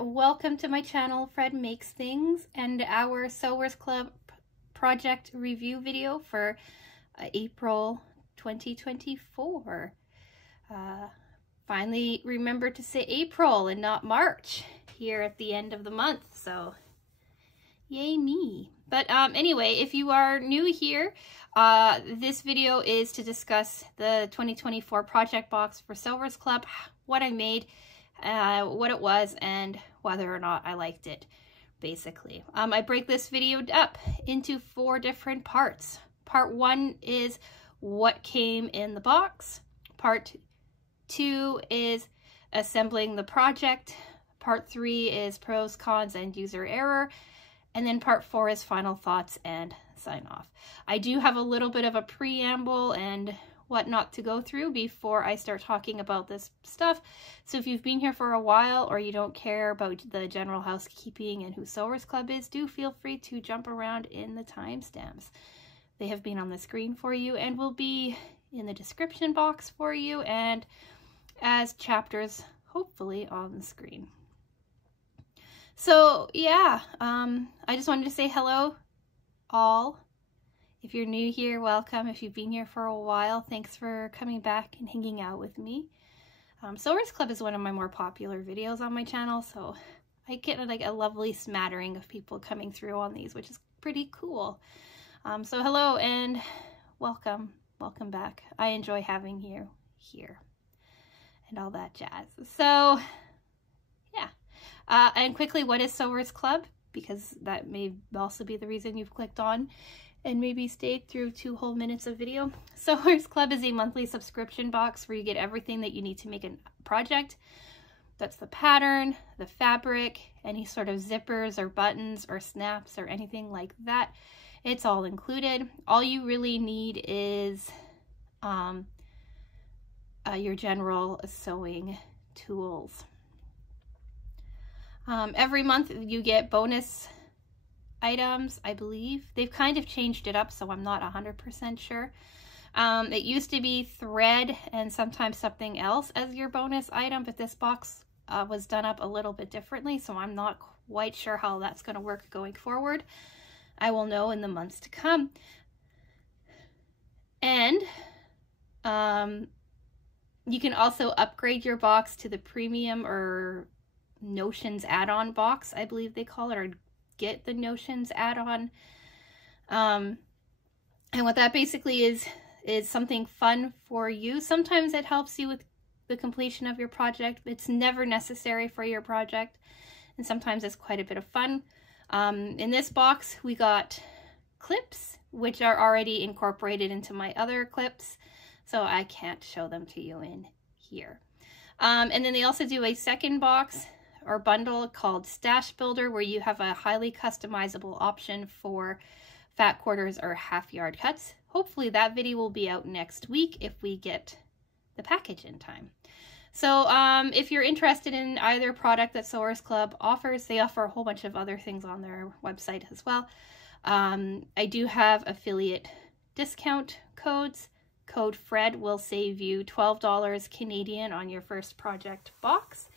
welcome to my channel, Fred Makes Things, and our Sewers Club project review video for April 2024. Finally remember to say April and not March here at the end of the month, so yay me. But anyway, if you are new here, this video is to discuss the 2024 project box for Sewers Club, what I made, what it was, and whether or not I liked it, basically. I break this video up into 4 different parts. Part 1 is what came in the box. Part 2 is assembling the project. Part 3 is pros, cons, and user error. And then part 4 is final thoughts and sign off. I do have a little bit of a preamble and whatnot to go through before I start talking about this stuff. So if you've been here for a while or you don't care about the general housekeeping and who Sewers Club is, do feel free to jump around in the timestamps. They have been on the screen for you and will be in the description box for you and as chapters, hopefully, on the screen. So yeah, I just wanted to say hello, all. If you're new here, welcome. If you've been here for a while, thanks for coming back and hanging out with me. Sewers Club is one of my more popular videos on my channel, so I get like a lovely smattering of people coming through on these, which is pretty cool. So hello and welcome. Welcome back. I enjoy having you here and all that jazz. So yeah. And quickly, what is Sewers Club? Because that may also be the reason you've clicked on and maybe stayed through 2 whole minutes of video. Sewers Club is a monthly subscription box where you get everything that you need to make a project. That's the pattern, the fabric, any sort of zippers or buttons or snaps or anything like that. It's all included. All you really need is your general sewing tools. Every month you get bonus items, I believe. They've kind of changed it up, so I'm not 100% sure. It used to be thread and sometimes something else as your bonus item, but this box was done up a little bit differently, so I'm not quite sure how that's going to work going forward. I will know in the months to come. And you can also upgrade your box to the premium or Notions add-on box, I believe they call it, or get the Notions add-on. And what that basically is something fun for you. Sometimes it helps you with the completion of your project. It's never necessary for your project, and sometimes it's quite a bit of fun. In this box we got clips, which are already incorporated into my other clips, so I can't show them to you in here. And then they also do a second box or bundle called Stash Builder, where you have a highly customizable option for fat quarters or half yard cuts. Hopefully that video will be out next week if we get the package in time. So if you're interested in either product that Sewers Club offers, they offer a whole bunch of other things on their website as well. I do have affiliate discount codes. Code FRED will save you $12 Canadian on your first project box.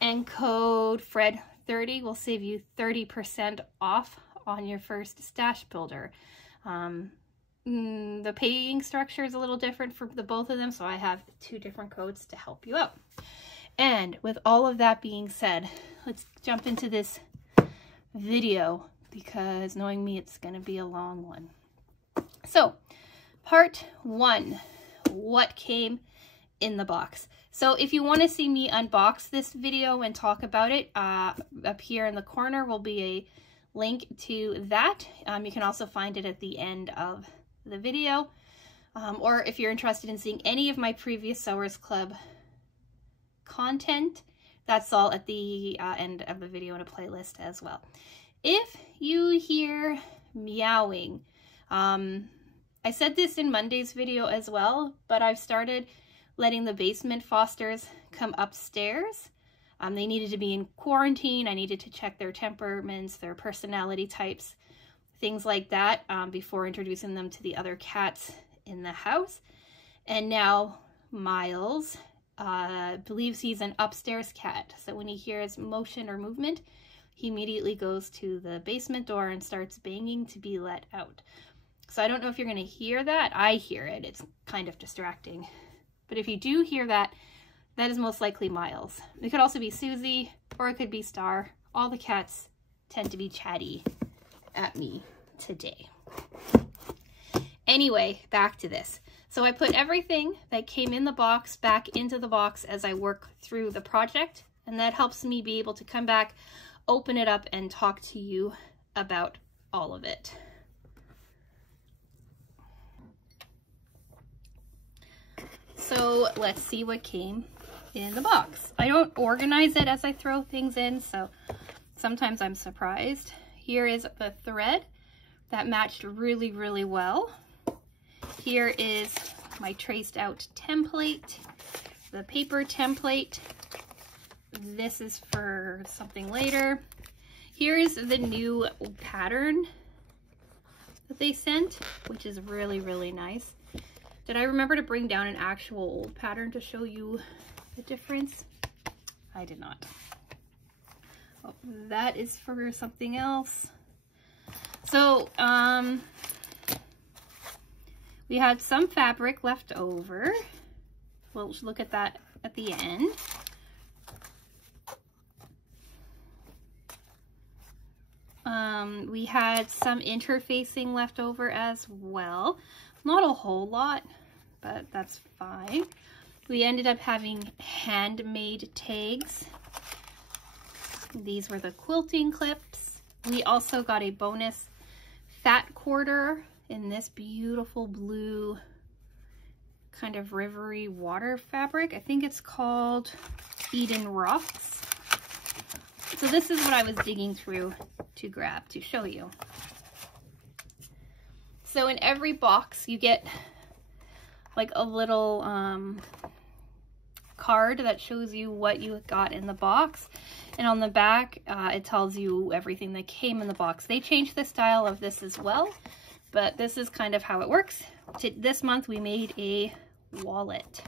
And code FRED30 will save you 30% off on your first Stash Builder. The paying structure is a little different for the both of them, so I have 2 different codes to help you out. And with all of that being said, let's jump into this video, because knowing me, it's going to be a long one. So, part 1, what came in the box. So if you want to see me unbox this video and talk about it, up here in the corner will be a link to that. You can also find it at the end of the video. Or if you're interested in seeing any of my previous Sewers Club content, that's all at the end of the video in a playlist as well. If you hear meowing, I said this in Monday's video as well, but I've started letting the basement fosters come upstairs. They needed to be in quarantine. I needed to check their temperaments, their personality types, things like that, before introducing them to the other cats in the house. And now Miles believes he's an upstairs cat. So when he hears motion or movement, he immediately goes to the basement door and starts banging to be let out. So I don't know if you're going to hear that. I hear it. It's kind of distracting. But if you do hear that, that is most likely Miles. It could also be Susie, or it could be Star. All the cats tend to be chatty at me today. Anyway, back to this. So I put everything that came in the box back into the box as I work through the project, and that helps me be able to come back, open it up, and talk to you about all of it. So let's see what came in the box. I don't organize it as I throw things in, so sometimes I'm surprised. Here is the thread that matched really, really well. Here is my traced out template, the paper template. This is for something later. Here is the new pattern that they sent, which is really, really nice. Did I remember to bring down an actual old pattern to show you the difference? I did not. Oh, that is for something else. So, we had some fabric left over. We'll look at that at the end. We had some interfacing left over as well. Not a whole lot, but that's fine. We ended up having handmade tags. These were the quilting clips. We also got a bonus fat quarter in this beautiful blue kind of rivery water fabric. I think it's called Eden Rocks. So this is what I was digging through to grab to show you. So in every box you get like a little card that shows you what you got in the box. And on the back, it tells you everything that came in the box. They changed the style of this as well, but this is kind of how it works. This month we made a wallet,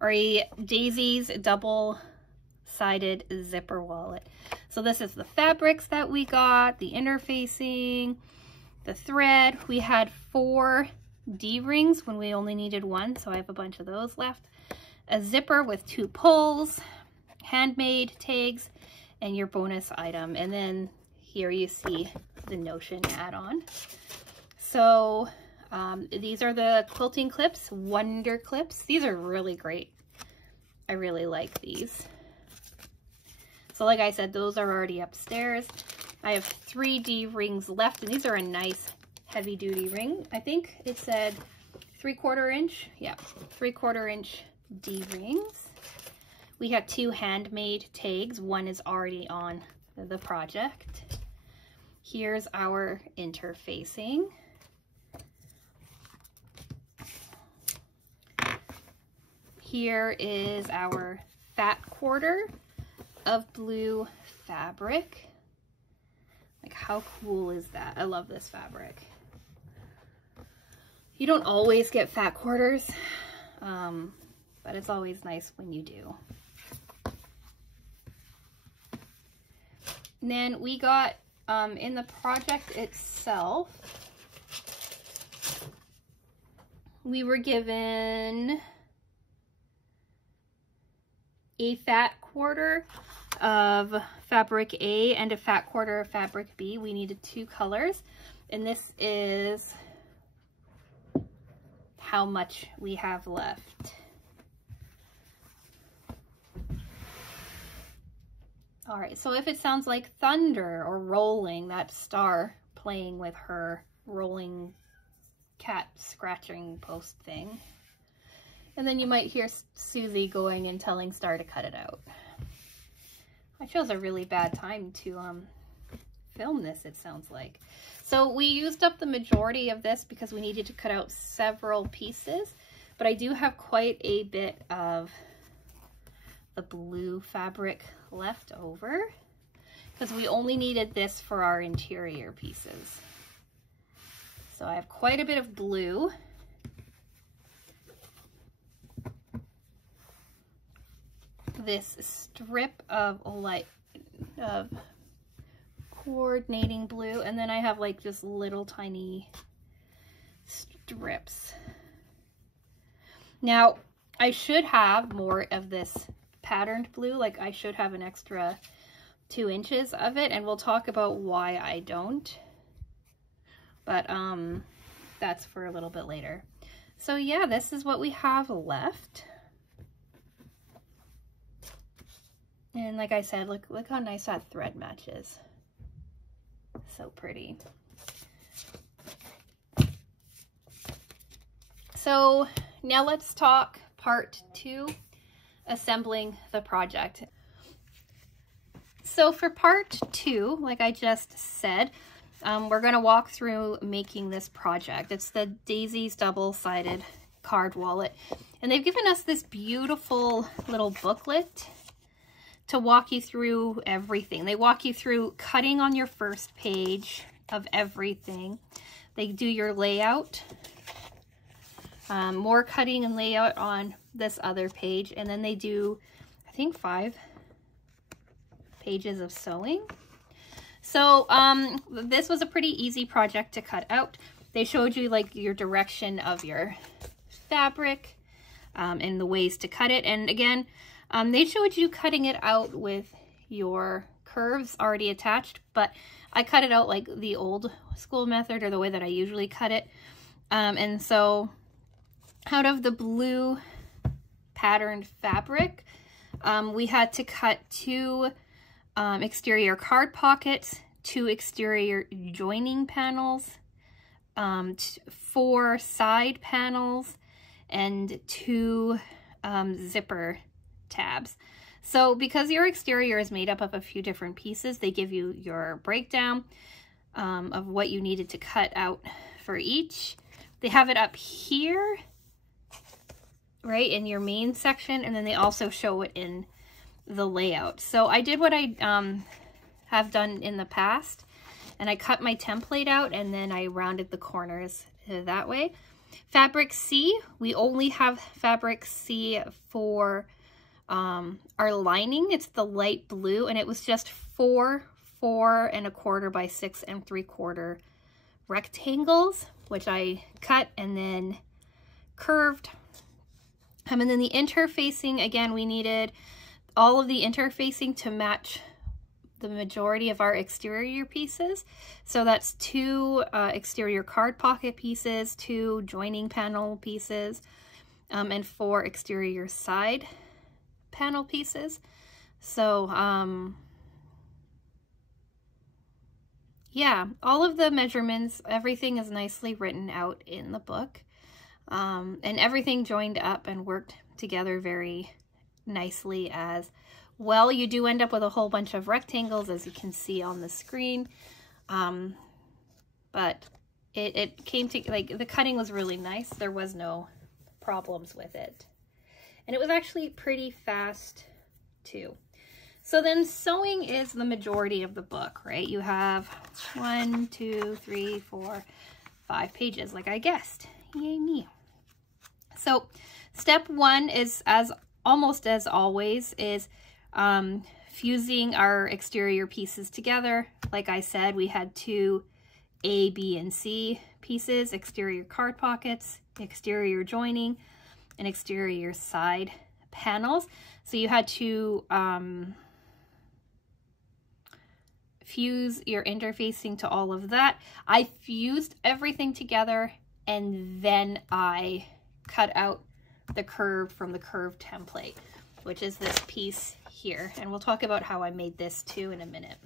or a Daisy's double-sided zipper wallet. So this is the fabrics that we got, the interfacing, the thread. We had 4 D-rings when we only needed 1, so I have a bunch of those left. A zipper with 2 pulls, handmade tags, and your bonus item. And then here you see the Notion add-on. So these are the quilting clips, Wonder Clips. These are really great. I really like these. So like I said, those are already upstairs. I have 3 D-rings left, and these are a nice heavy-duty ring. I think it said 3/4 inch. Yeah, 3/4 inch D-rings. We have 2 handmade tags. One is already on the project. Here's our interfacing. Here is our fat quarter of blue fabric. Like, how cool is that? I love this fabric. You don't always get fat quarters, but it's always nice when you do. And then we got, in the project itself, we were given a fat quarter of fabric A and a fat quarter of fabric B. We needed 2 colors, and this is how much we have left. All right, so if it sounds like thunder or rolling, that's Star playing with her rolling cat scratching post thing. And then you might hear Susie going and telling Star to cut it out. I chose a really bad time to film this, it sounds like. So we used up the majority of this because we needed to cut out several pieces, but I do have quite a bit of the blue fabric left over because we only needed this for our interior pieces. So I have quite a bit of blue. this strip of coordinating blue, and then I have like just little tiny strips. Now I should have more of this patterned blue, like I should have an extra 2 inches of it, and we'll talk about why I don't, but that's for a little bit later. So yeah, this is what we have left. And like I said, look how nice that thread matches. So pretty. So now let's talk part 2, assembling the project. So for part 2, like I just said, we're going to walk through making this project. It's the Daisy's double-sided card wallet. And they've given us this beautiful little booklet to walk you through everything. They walk you through cutting on your first page of everything. They do your layout, more cutting and layout on this other page, and then they do, I think, 5 pages of sewing. So this was a pretty easy project to cut out. They showed you like your direction of your fabric and the ways to cut it. And again, they showed you cutting it out with your curves already attached, but I cut it out like the old school method, or the way that I usually cut it. And so out of the blue patterned fabric, we had to cut 2 exterior card pockets, 2 exterior joining panels, 4 side panels, and 2 zipper tabs. So because your exterior is made up of a few different pieces, they give you your breakdown of what you needed to cut out for each. They have it up here, right, in your main section, and then they also show it in the layout. So I did what I have done in the past, and I cut my template out, and then I rounded the corners that way. Fabric C, we only have fabric C for our lining. It's the light blue, and it was just 4 4¼ by 6 3/4 rectangles, which I cut and then curved. And then the interfacing, again, we needed all of the interfacing to match the majority of our exterior pieces. So that's 2 exterior card pocket pieces, 2 joining panel pieces, and 4 exterior side panel pieces. So yeah, all of the measurements, everything is nicely written out in the book, and everything joined up and worked together very nicely as well. You do end up with a whole bunch of rectangles, as you can see on the screen, but it came to, like, the cutting was really nice. There was no problems with it, and it was actually pretty fast too. So then sewing is the majority of the book, right? You have 1, 2, 3, 4, 5 pages, like I guessed. Yay me. So step 1 is, as almost as always, is fusing our exterior pieces together. Like I said, we had 2 A, B, and C pieces, exterior card pockets, exterior joining, and exterior side panels. So you had to fuse your interfacing to all of that. I fused everything together, and then I cut out the curve from the curve template, which is this piece here. And we'll talk about how I made this too in a minute.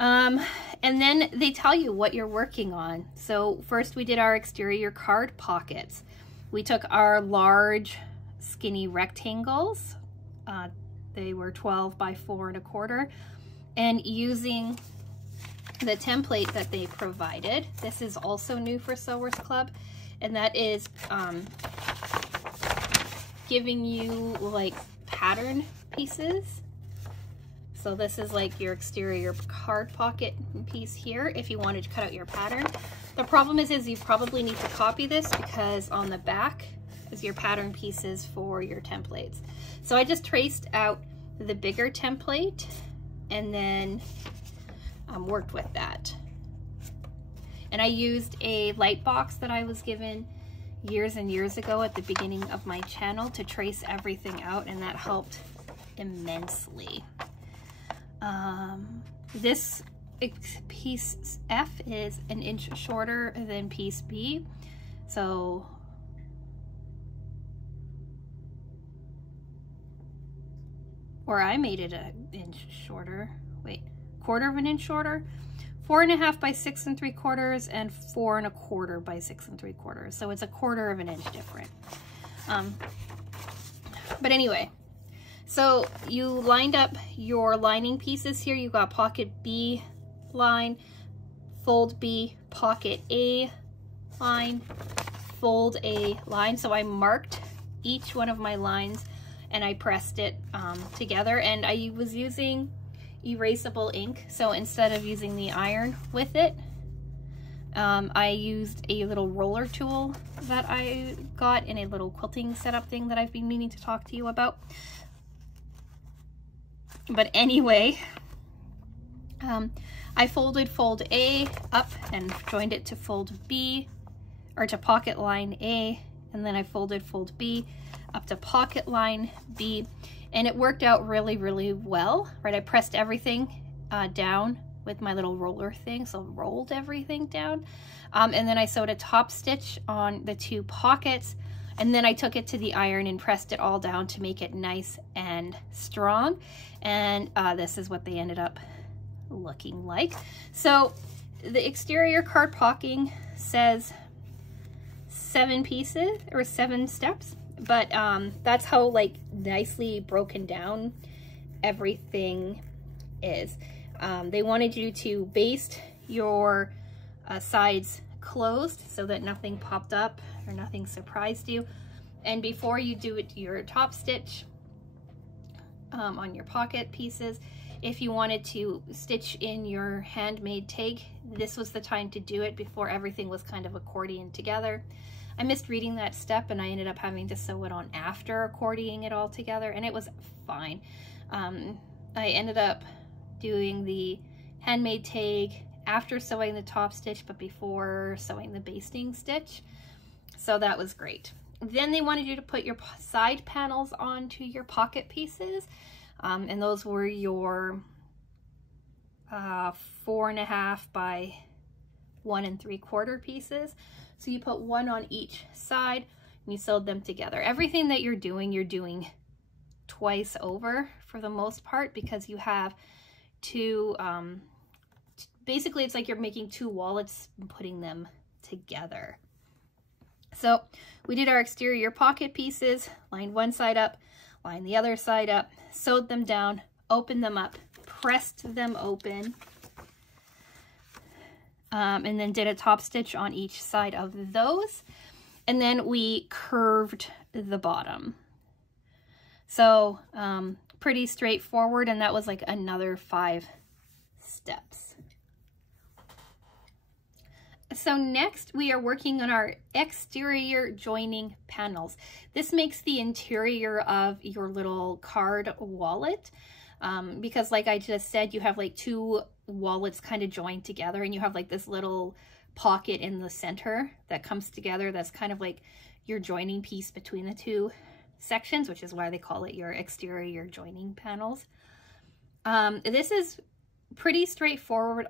And then they tell you what you're working on. So first we did our exterior card pockets. We took our large skinny rectangles. They were 12 by 4 1/4. And using the template that they provided, this is also new for Sewers Club, and that is giving you like pattern pieces. So this is like your exterior card pocket piece here if you wanted to cut out your pattern. The problem is you probably need to copy this, because on the back as your pattern pieces for your templates. So I just traced out the bigger template and then worked with that. And I used a light box that I was given years and years ago at the beginning of my channel to trace everything out, and that helped immensely. This piece F is an inch shorter than piece B, so or I made it an inch shorter, wait, quarter of an inch shorter, 4.5 by 6 3/4 and 4 1/4 by 6 3/4. So it's a quarter of an inch different. But anyway, so you lined up your lining pieces here. You got pocket B line, fold B, pocket A line, fold A line. So I marked each one of my lines and I pressed it together, and I was using erasable ink. So instead of using the iron with it, I used a little roller tool that I got in a little quilting setup thing that I've been meaning to talk to you about. But anyway, I folded fold A up and joined it to fold B, or to pocket line A, and then I folded fold B up to pocket line B, and it worked out really, really well, right? I pressed everything down with my little roller thing, so rolled everything down, and then I sewed a top stitch on the 2 pockets, and then I took it to the iron and pressed it all down to make it nice and strong, and this is what they ended up looking like. So the exterior card pocking says 7 pieces or 7 steps, but that's how like nicely broken down everything is. They wanted you to baste your sides closed so that nothing popped up or nothing surprised you. And before you do it, your top stitch on your pocket pieces, if you wanted to stitch in your handmade tag, this was the time to do it before everything was kind of accordion together. I missed reading that step and I ended up having to sew it on after accordioning it all together, and it was fine. I ended up doing the handmade tag after sewing the top stitch but before sewing the basting stitch, so that was great. Then they wanted you to put your side panels onto your pocket pieces, and those were your 4.5 by 1 3/4 pieces. So you put 1 on each side and you sewed them together. Everything that you're doing twice over for the most part, because you have 2, basically it's like you're making 2 wallets and putting them together. So we did our exterior pocket pieces, lined one side up, lined the other side up, sewed them down, opened them up, pressed them open, and then did a top stitch on each side of those, and then we curved the bottom. So pretty straightforward, and that was like another 5 steps. So next we are working on our exterior joining panels. This makes the interior of your little card wallet, because like I just said, you have like 2 wallets kind of joined together, and you have like this little pocket in the center that comes together. That's kind of like your joining piece between the 2 sections, which is why they call it your exterior joining panels. This is pretty straightforward.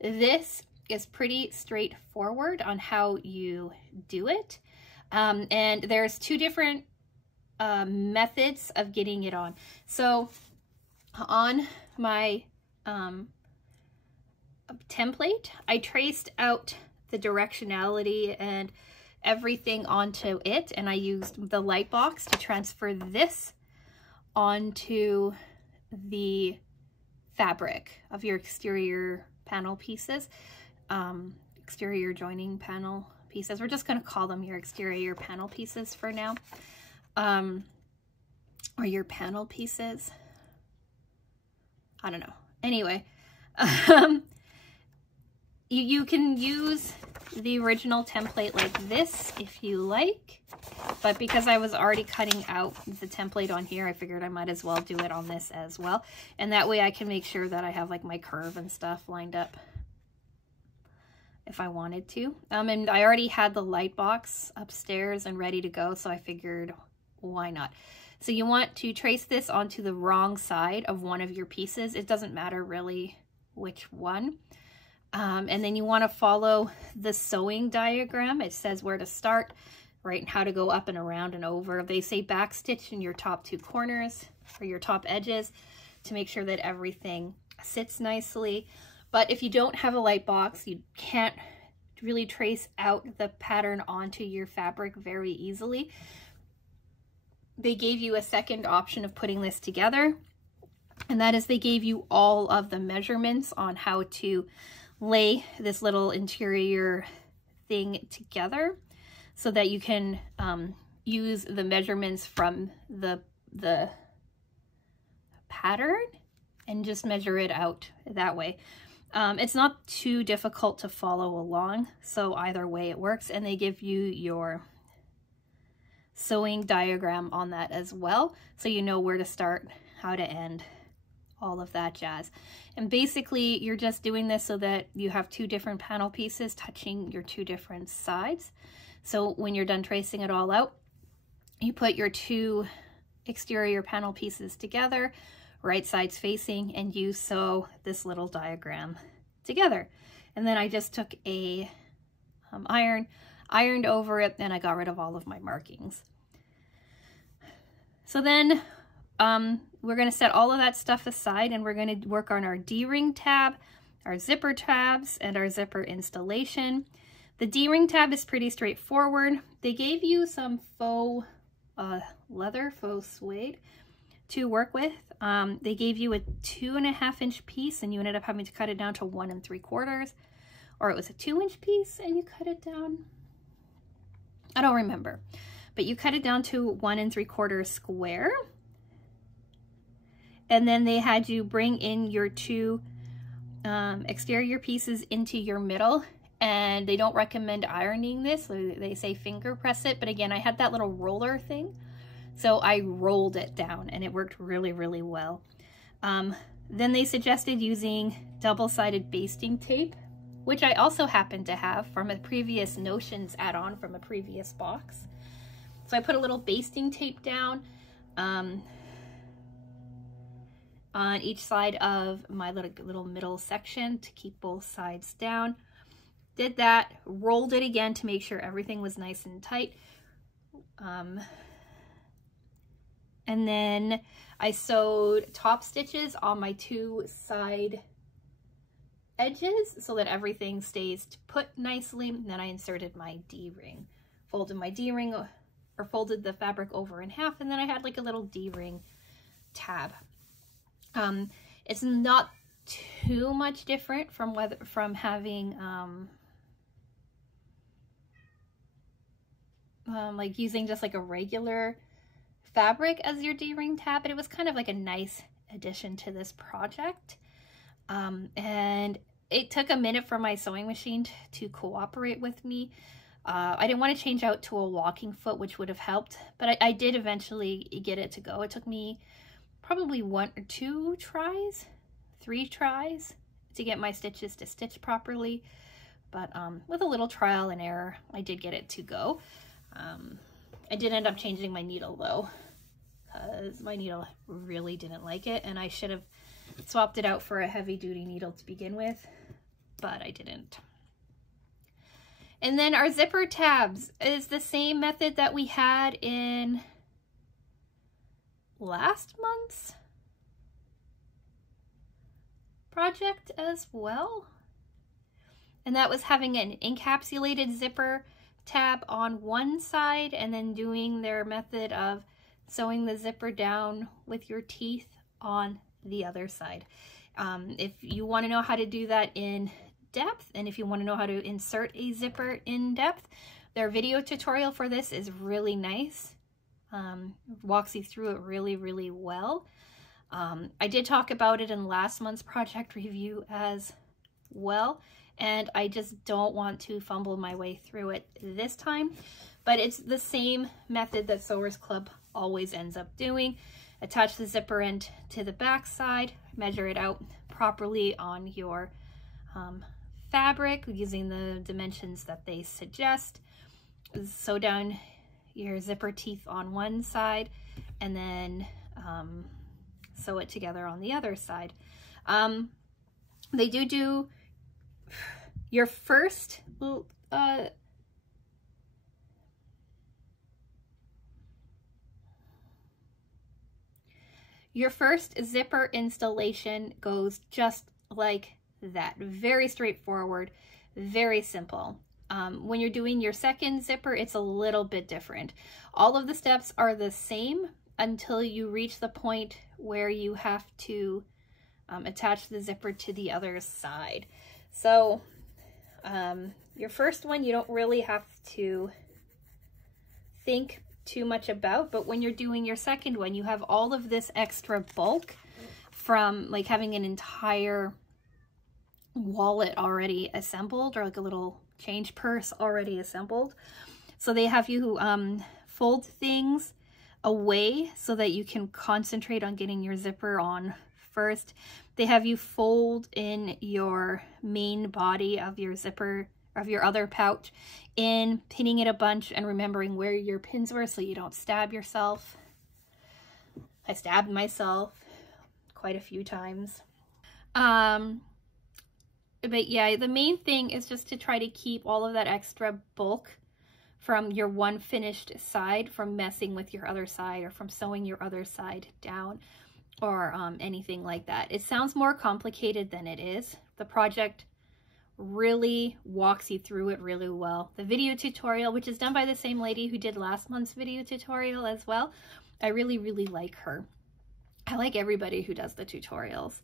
This is pretty straightforward on how you do it, and there's 2 different methods of getting it on. So on my template, I traced out the directionality and everything onto it, and I used the light box to transfer this onto the fabric of your exterior panel pieces, exterior joining panel pieces. We're just going to call them your exterior panel pieces for now, or your panel pieces. I don't know. Anyway, you can use the original template like this if you like, but because I was already cutting out the template on here, I figured I might as well do it on this as well. And that way I can make sure that I have like my curve and stuff lined up if I wanted to. And I already had the light box upstairs and ready to go, so I figured why not. So you want to trace this onto the wrong side of one of your pieces. It doesn't matter really which one. And then you want to follow the sewing diagram. It says where to start, right, and how to go up and around and over. They say backstitch in your top 2 corners or your top edges to make sure that everything sits nicely. But if you don't have a light box, you can't really trace out the pattern onto your fabric very easily. They gave you a second option of putting this together, and that is they gave you all of the measurements on how to lay this little interior thing together so that you can use the measurements from the pattern and just measure it out that way. It's not too difficult to follow along, so either way it works, and they give you your sewing diagram on that as well, so you know where to start, how to end, all of that jazz. And basically you're just doing this so that you have 2 different panel pieces touching your 2 different sides. So when you're done tracing it all out, you put your 2 exterior panel pieces together, right sides facing, and you sew this little diagram together. And then I just took a ironed over it, and I got rid of all of my markings. So then we're going to set all of that stuff aside, and we're going to work on our D-ring tab, our zipper tabs, and our zipper installation. The D-ring tab is pretty straightforward. They gave you some faux leather, faux suede to work with. They gave you a 2.5-inch piece, and you ended up having to cut it down to 1 3/4, or it was a 2-inch piece and you cut it down, I don't remember, but you cut it down to 1 3/4 square. And then they had you bring in your 2 exterior pieces into your middle, and they don't recommend ironing this, so they say finger press it, but again, I had that little roller thing, so I rolled it down and it worked really, really well. Then they suggested using double-sided basting tape, which I also happen to have from a previous Notions add-on from a previous box. So I put a little basting tape down on each side of my little middle section to keep both sides down. Did that, rolled it again to make sure everything was nice and tight. And then I sewed top stitches on my 2 side edges so that everything stays put nicely. And then I inserted my D-ring, folded my D-ring, or folded the fabric over in half, and then I had like a little D-ring tab. It's not too much different from having like using just like a regular fabric as your D-ring tab, but it was kind of like a nice addition to this project. And it took a minute for my sewing machine to cooperate with me. I didn't want to change out to a walking foot, which would have helped, but I did eventually get it to go. It took me probably 1 or 2 tries, 3 tries to get my stitches to stitch properly, but with a little trial and error, I did get it to go. I did end up changing my needle though, because my needle really didn't like it, and I should have swapped it out for a heavy-duty needle to begin with, but I didn't. And then our zipper tabs is the same method that we had in last month's project as well. And that was having an encapsulated zipper tab on one side and then doing their method of sewing the zipper down with your teeth on the other side. If you want to know how to do that in depth, and if you want to know how to insert a zipper in depth, their video tutorial for this is really nice. Walks you through it really, really well. I did talk about it in last month's project review as well, and I just don't want to fumble my way through it this time. But it's the same method that Sewers Club always ends up doing. Attach the zipper end to the back side, measure it out properly on your fabric using the dimensions that they suggest. Sew down your zipper teeth on one side and then sew it together on the other side. They do your first your first zipper installation goes just like that. Very straightforward, very simple. When you're doing your second zipper, it's a little bit different. All of the steps are the same until you reach the point where you have to attach the zipper to the other side. So your first one, you don't really have to think too much about, but when you're doing your second one, you have all of this extra bulk from like having an entire wallet already assembled, or like a little change purse already assembled. So they have you fold things away so that you can concentrate on getting your zipper on first. They have you fold in your main body of your zipper, of your other pouch, in pinning it a bunch and remembering where your pins were so you don't stab yourself. I stabbed myself quite a few times. But yeah, the main thing is just to try to keep all of that extra bulk from your one finished side from messing with your other side, or from sewing your other side down, or anything like that. It sounds more complicated than it is. The project really walks you through it really well. The video tutorial, which is done by the same lady who did last month's video tutorial as well, I really, really like her. I like everybody who does the tutorials.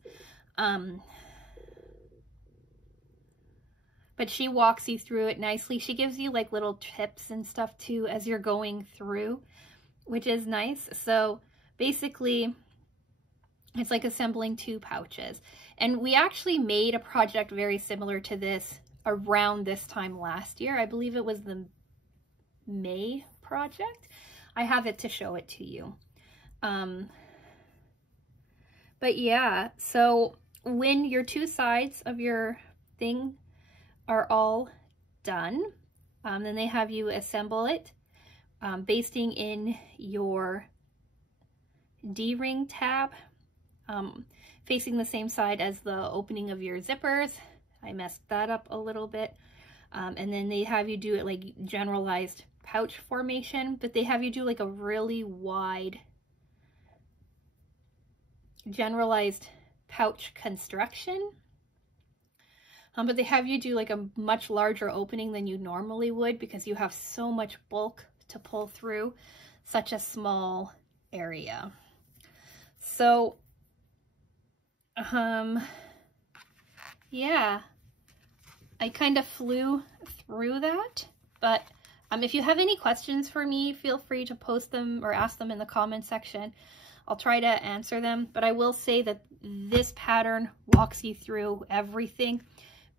But she walks you through it nicely. She gives you like little tips and stuff too as you're going through, which is nice. So basically, it's like assembling two pouches. And we actually made a project very similar to this around this time last year. I believe it was the May project. I have it to show it to you. But yeah, so when your two sides of your thing are all done, then they have you assemble it, basting in your D-ring tab, facing the same side as the opening of your zippers. I messed that up a little bit. And then they have you do it like generalized pouch formation, but they have you do like a really wide generalized pouch construction. But they have you do like a much larger opening than you normally would because you have so much bulk to pull through such a small area. So, yeah, I kind of flew through that, but if you have any questions for me, feel free to post them or ask them in the comment section. I'll try to answer them, but I will say that this pattern walks you through everything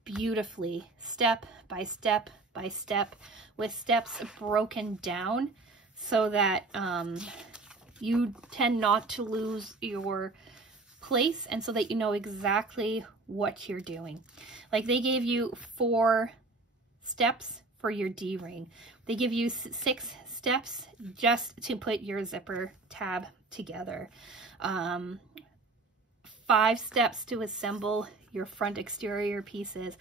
beautifully, step by step by step, with steps broken down so that you tend not to lose your place, and so that you know exactly what you're doing. Like they gave you 4 steps for your D-ring. They give you 6 steps just to put your zipper tab together. 5 steps to assemble your front exterior pieces,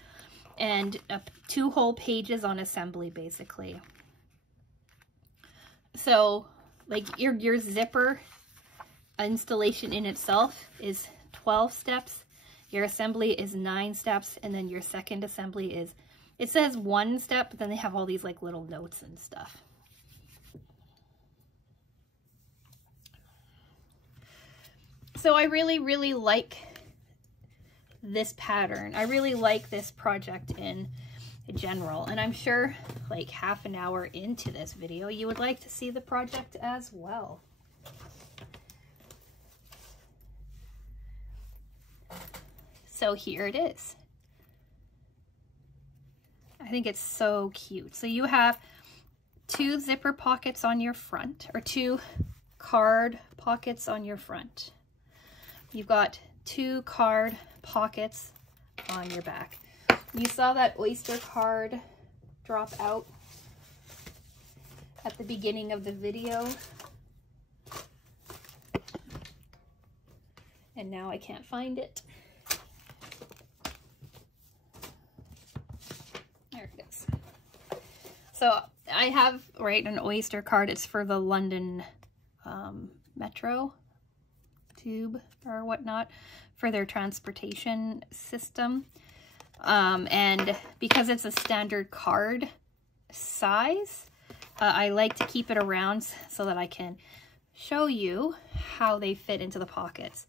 and 2 whole pages on assembly basically. So like your zipper installation in itself is 12 steps, your assembly is 9 steps, and then your second assembly is, it says 1 step, but then they have all these like little notes and stuff. So I really, really like this pattern. I really like this project in general, and I'm sure like half an hour into this video you would like to see the project as well. So here it is. I think it's so cute. So you have 2 zipper pockets on your front, or 2 card pockets on your front. You've got 2 card pockets on your back. You saw that Oyster card drop out at the beginning of the video. And now I can't find it. There it is. So I have, right, an Oyster card. It's for the London Metro tube or whatnot for their transportation system. And because it's a standard card size, I like to keep it around so that I can show you how they fit into the pockets.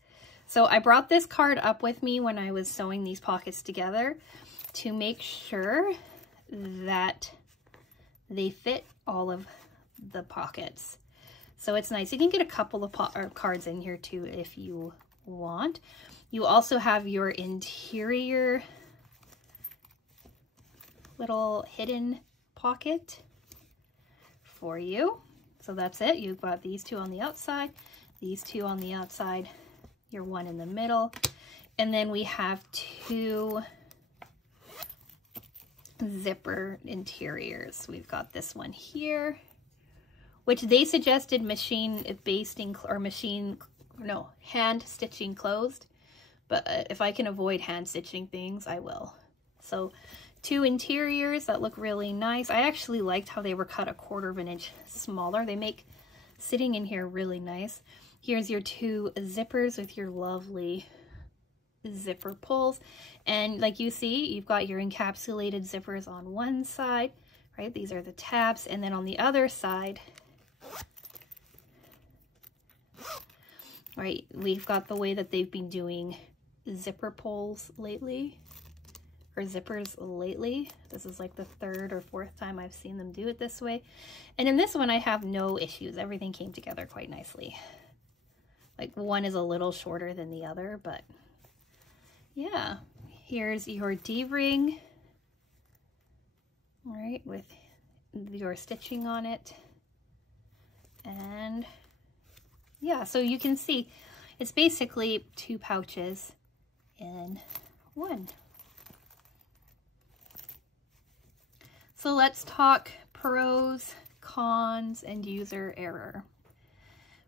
So I brought this card up with me when I was sewing these pockets together to make sure that they fit all of the pockets. So it's nice. You can get a couple of cards in here too if you want. You also have your interior little hidden pocket for you. So that's it. You've got these 2 on the outside, these 2 on the outside, your 1 in the middle, and then we have 2 zipper interiors. We've got this one here, which they suggested hand stitching closed, but if I can avoid hand stitching things, I will. So 2 interiors that look really nice. I actually liked how they were cut 1/4 of an inch smaller. They make sitting in here really nice. Here's your 2 zippers with your lovely zipper pulls. And like you see, you've got your encapsulated zippers on one side, right? These are the tabs. And then on the other side, right, we've got the way that they've been doing zipper pulls lately, or zippers lately. This is like the 3rd or 4th time I've seen them do it this way. And in this one, I have no issues. Everything came together quite nicely. Like one is a little shorter than the other, but yeah. Here's your D-ring, all right, with your stitching on it. And yeah, so you can see it's basically 2 pouches in one. So let's talk pros, cons, and user error.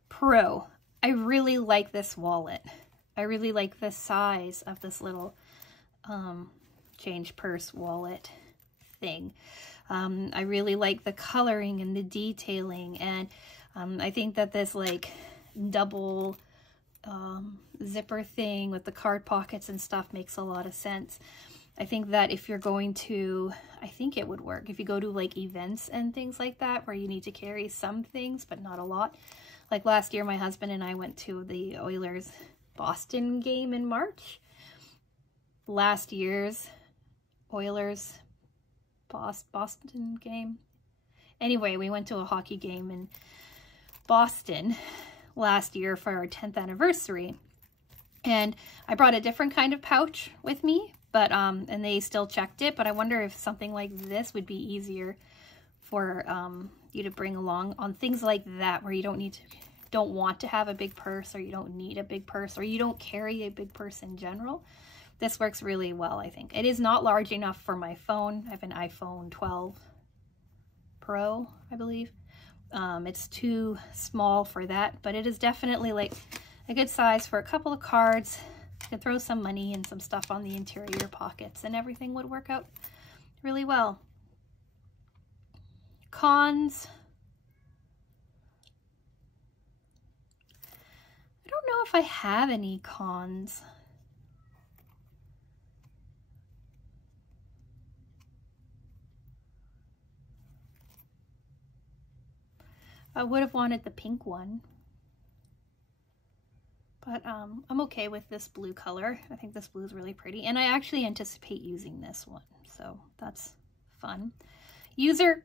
Pro, I really like this wallet. I really like the size of this little change purse wallet thing. I really like the coloring and the detailing, and I think that this like double zipper thing with the card pockets and stuff makes a lot of sense. I think that if you're going to, I think it would work if you go to like events and things like that where you need to carry some things but not a lot. Like last year, my husband and I went to the Oilers Boston game in March. Last year's Oilers Boston game. Anyway, we went to a hockey game in Boston last year for our 10th anniversary. And I brought a different kind of pouch with me, but and they still checked it, but I wonder if something like this would be easier for you to bring along on things like that where you don't want to have a big purse, or you don't need a big purse, or you don't carry a big purse in general. This works really well, I think. It is not large enough for my phone. I have an iPhone 12 Pro, I believe. It's too small for that, but it is definitely like a good size for a couple of cards. You can throw some money and some stuff on the interior pockets and everything would work out really well. Cons. I don't know if I have any cons. I would have wanted the pink one, but I'm okay with this blue color. I think this blue is really pretty, and I actually anticipate using this one, so that's fun. User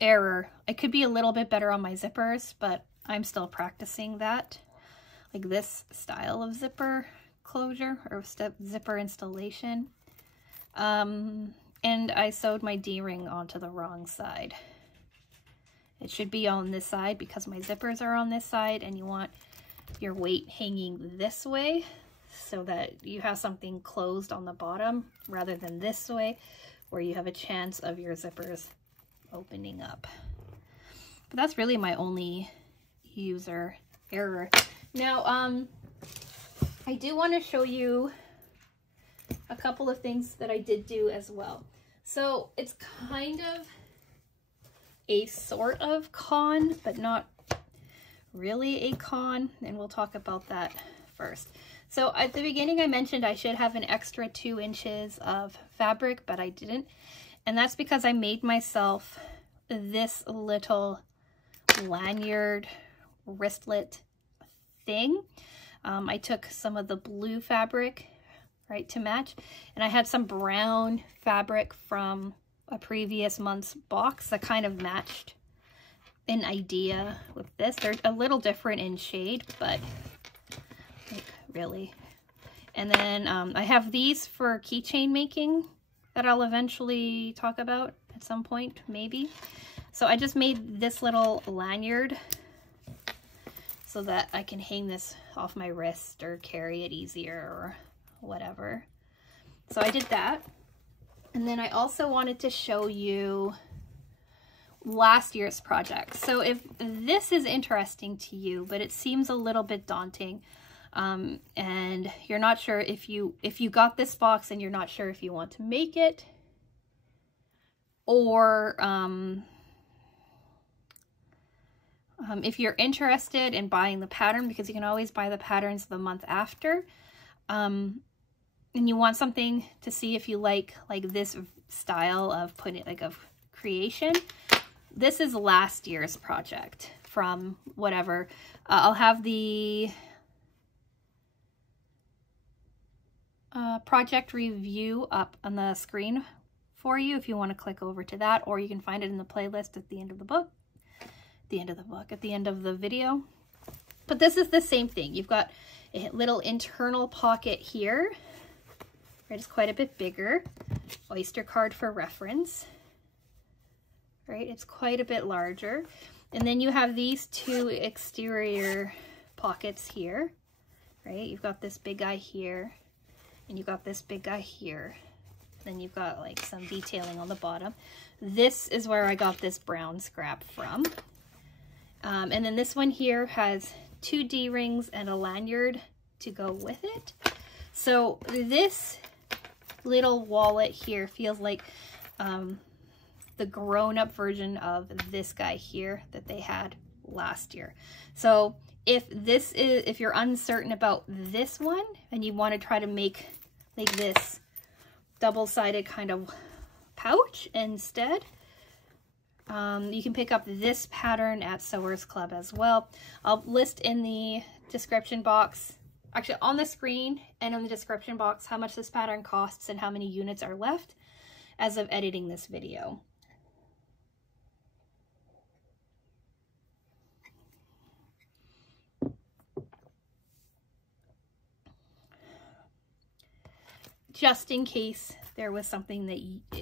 error. I could be a little bit better on my zippers, but I'm still practicing that. Like this style of zipper closure or zipper installation. and I sewed my D-ring onto the wrong side. It should be on this side because my zippers are on this side, and you want your weight hanging this way so that you have something closed on the bottom rather than this way where you have a chance of your zippers opening up. But that's really my only user error. Now, I do want to show you a couple of things that I did do as well. So it's kind of a sort of con, but not really a con, and we'll talk about that first. So at the beginning I mentioned I should have an extra 2 inches of fabric, but I didn't, and that's because I made myself this little lanyard wristlet thing. I took some of the blue fabric, right, to match, and I had some brown fabric from a previous month's box that kind of matched an idea with this. They're a little different in shade, but like, really. And then I have these for keychain making that I'll eventually talk about at some point, maybe. So I just made this little lanyard so that I can hang this off my wrist or carry it easier or whatever. So I did that. And then I also wanted to show you last year's project. So if this is interesting to you, but it seems a little bit daunting, and you're not sure if you got this box and you're not sure if you want to make it, or if you're interested in buying the pattern, because you can always buy the patterns the month after, and you want something to see if you like this style of putting, like, of creation, this is last year's project from whatever. I'll have the project review up on the screen for you if you want to click over to that, or you can find it in the playlist at the end of the book, at the end of the video. But this is the same thing. You've got a little internal pocket here. Right, it's quite a bit bigger. Oyster card for reference. Right, it's quite a bit larger. And then you have these 2 exterior pockets here. Right, you've got this big guy here, and you've got this big guy here. Then you've got like some detailing on the bottom. This is where I got this brown scrap from. And then this one here has 2 D-rings and a lanyard to go with it. So this little wallet here feels like the grown-up version of this guy here that they had last year. So if you're uncertain about this one and you want to try to make like this double-sided kind of pouch instead, you can pick up this pattern at Sewers Club as well. I'll list in the description box, actually on the screen and in the description box, how much this pattern costs and how many units are left as of editing this video. Just in case there was something that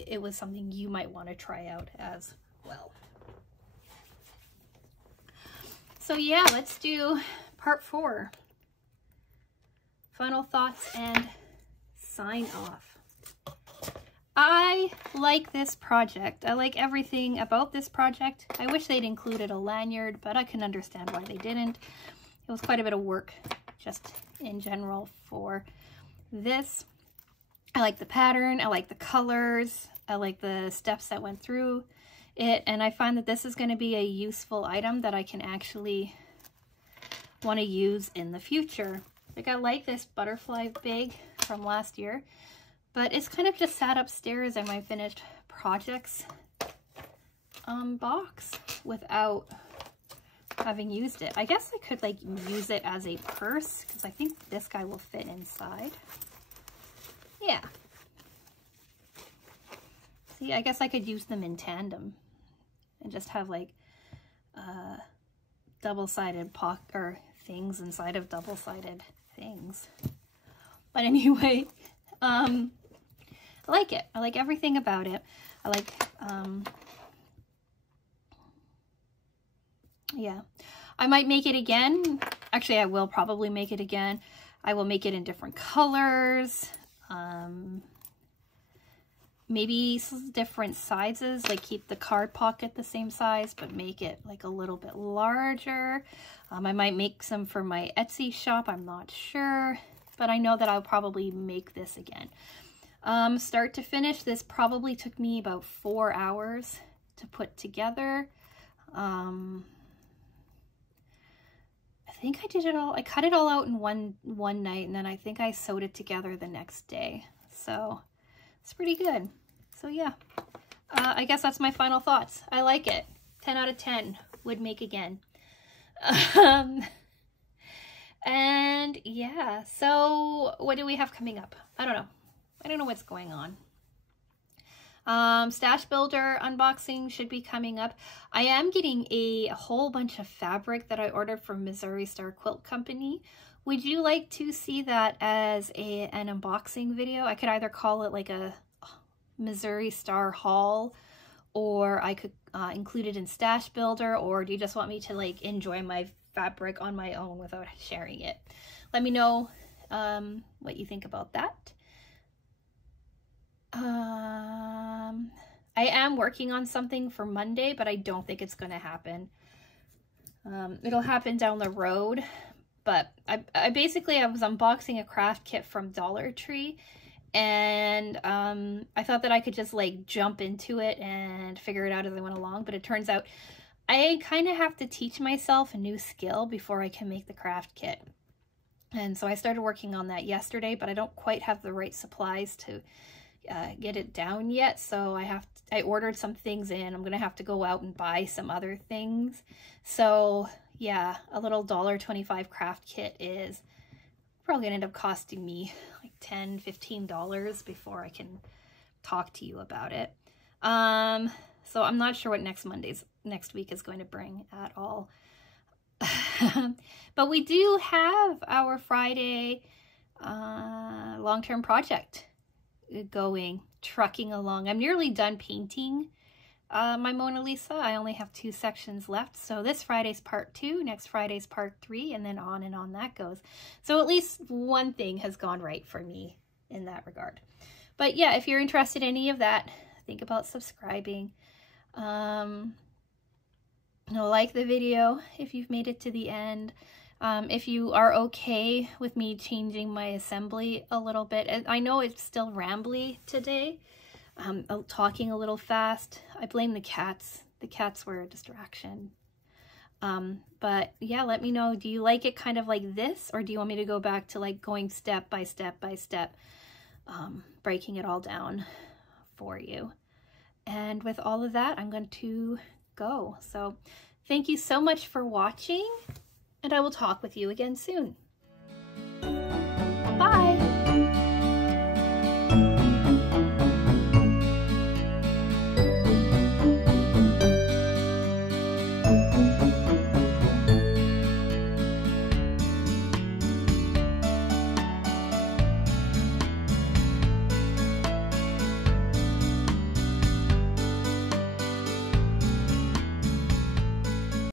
it was something you might want to try out as well. So yeah, let's do part 4. Final thoughts and sign off. I like this project. I like everything about this project. I wish they'd included a lanyard, but I can understand why they didn't. It was quite a bit of work just in general for this. I like the pattern, I like the colors, I like the steps that went through it, and I find that this is going to be a useful item that I can actually want to use in the future. Like, I like this butterfly bag from last year, but it's kind of just sat upstairs in my finished projects box without having used it. I guess I could like use it as a purse because I think this guy will fit inside. Yeah. See, I guess I could use them in tandem and just have like double-sided things inside of double-sided things. But anyway, I like it. I like everything about it. I like, yeah. I might make it again. Actually, I will probably make it again. I will make it in different colors. Maybe different sizes, like keep the card pocket the same size, but make it like a little bit larger. I might make some for my Etsy shop. I'm not sure, but I know that I'll probably make this again. Start to finish, this probably took me about 4 hours to put together. I think I did it all, I cut it all out in one night, and then I think I sewed it together the next day. So it's pretty good. So yeah, I guess that's my final thoughts. I like it. 10 out of 10, would make again. And yeah, so what do we have coming up? I don't know. I don't know what's going on. Stash Builder unboxing should be coming up. I am getting a whole bunch of fabric that I ordered from Missouri Star Quilt Company. Would you like to see that as an unboxing video? I could either call it like a Missouri Star haul, or I could include it in Stash Builder, or do you just want me to like enjoy my fabric on my own without sharing it? Let me know what you think about that. I am working on something for Monday, but I don't think it's going to happen. It'll happen down the road, but I basically was unboxing a craft kit from Dollar Tree, and I thought that I could just like jump into it and figure it out as I went along, but it turns out I kind of have to teach myself a new skill before I can make the craft kit. And so I started working on that yesterday, but I don't quite have the right supplies to get it down yet, so I ordered some things in. I'm gonna have to go out and buy some other things. So yeah, a little $1.25 craft kit is probably gonna end up costing me like $10–15 before I can talk to you about it. So I'm not sure what next week is going to bring at all. But we do have our Friday long-term project going, trucking along. I'm nearly done painting my Mona Lisa. I only have 2 sections left. So this Friday's part 2, next Friday's part 3, and then on that goes. So at least one thing has gone right for me in that regard. But yeah, if you're interested in any of that, think about subscribing. Like the video if you've made it to the end. If you are okay with me changing my assembly a little bit. I know it's still rambly today. Talking a little fast. I blame the cats. The cats were a distraction. But yeah, let me know. Do you like it kind of like this? Or do you want me to go back to like going step by step by step, breaking it all down for you? And with all of that, I'm going to go. So thank you so much for watching, and I will talk with you again soon.